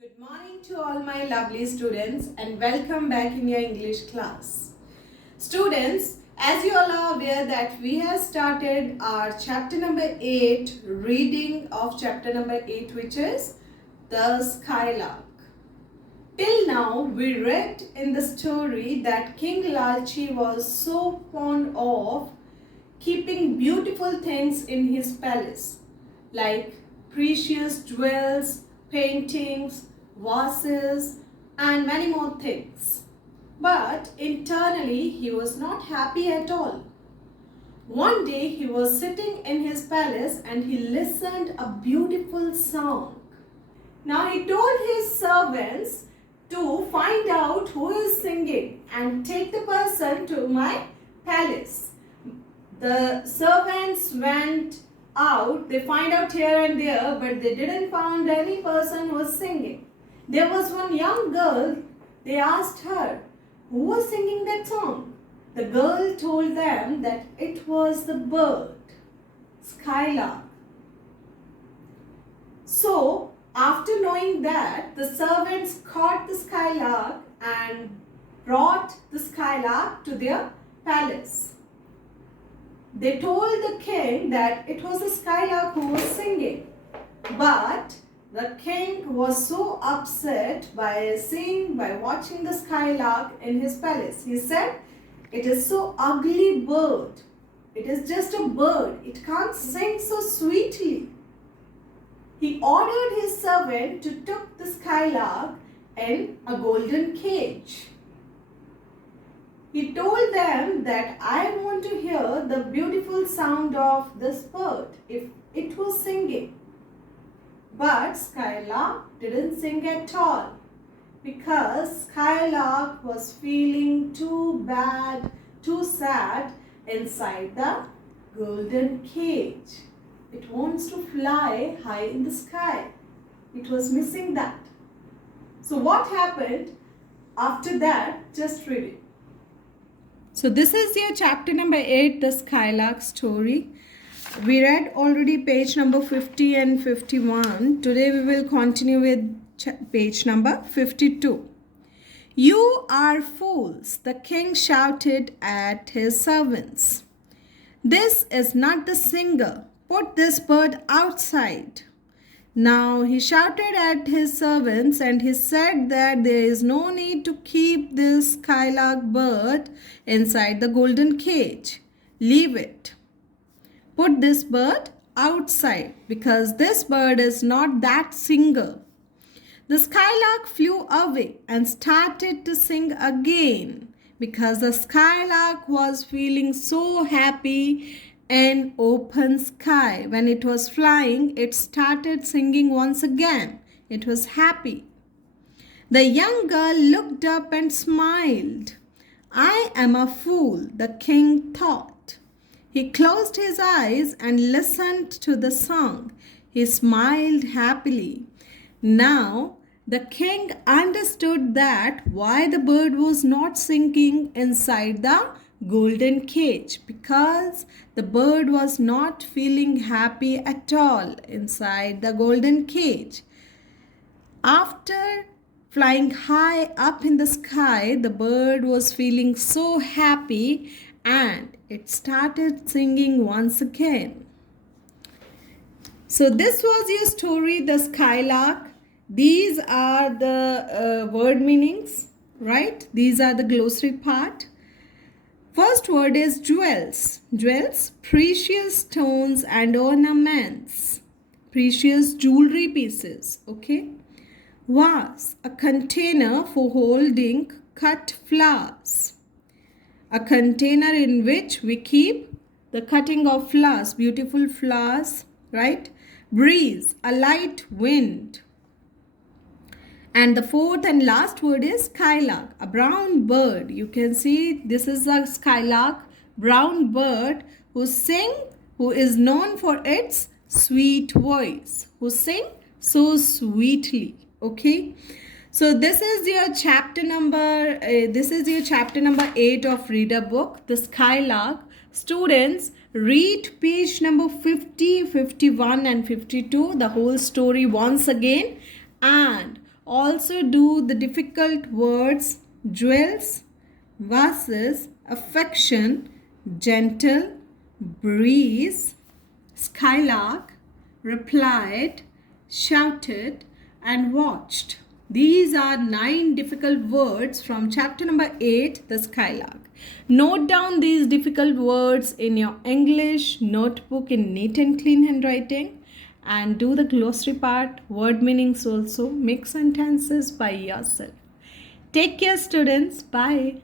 Good morning to all my lovely students and welcome back in your English class. Students, as you all are aware that we have started our chapter number 8, reading of chapter number 8, which is The Skylark. Till now we read in the story that King Lalchi was so fond of keeping beautiful things in his palace like precious jewels, paintings, vases, and many more things. But internally, he was not happy at all. One day, he was sitting in his palace and he listened a beautiful song. Now, he told his servants to find out who is singing and take the person to my palace. The servants went out, they find out here and there, but they didn't find any person who was singing. There was one young girl, they asked her, who was singing that song? The girl told them that it was the bird, Skylark. So, after knowing that, the servants caught the Skylark and brought the Skylark to their palace. They told the king that it was the Skylark who was singing. But the king was so upset by watching the Skylark in his palace. He said, "It is so ugly bird. It is just a bird. It can't sing so sweetly." He ordered his servant to took the Skylark in a golden cage. He told them that I want to hear the beautiful sound of this bird if it was singing. But Skylark didn't sing at all because Skylark was feeling too bad, too sad inside the golden cage. It wants to fly high in the sky. It was missing that. So what happened after that? Just read it. So this is your chapter number 8, the Skylark story. We read already page number 50 and 51. Today we will continue with page number 52. "You are fools," the king shouted at his servants. "This is not the singer. Put this bird outside." Now he shouted at his servants and he said that there is no need to keep this Skylark bird inside the golden cage. Leave it. Put this bird outside because this bird is not that singer. The Skylark flew away and started to sing again because the Skylark was feeling so happy in open sky. When it was flying, it started singing once again. It was happy. The young girl looked up and smiled. "I am a fool," the king thought. He closed his eyes and listened to the song. He smiled happily. Now, the king understood that why the bird was not singing inside the golden cage, because the bird was not feeling happy at all inside the golden cage. After flying high up in the sky, the bird was feeling so happy and it started singing once again. So this was your story, the Skylark. These are the word meanings, right? These are the glossary part. First word is jewels. Jewels, precious stones and ornaments. Precious jewelry pieces, okay? Vase, a container for holding cut flowers. A container in which we keep the cutting of flowers, beautiful flowers, right? Breeze, a light wind. And the fourth and last word is skylark, a brown bird. You can see this is a skylark, brown bird who is known for its sweet voice, who sing so sweetly. Okay. So this is your chapter number 8 of Reader Book, The Skylark. Students, read page number 50, 51 and 52, the whole story once again, and Also do the difficult words jewels, vases, affection, gentle, breeze, skylark, replied, shouted, and watched. These are 9 difficult words from chapter number 8, the Skylark. Note down these difficult words in your English notebook in neat and clean handwriting, and do the glossary part, word meanings also, make sentences by yourself. Take care, students. Bye.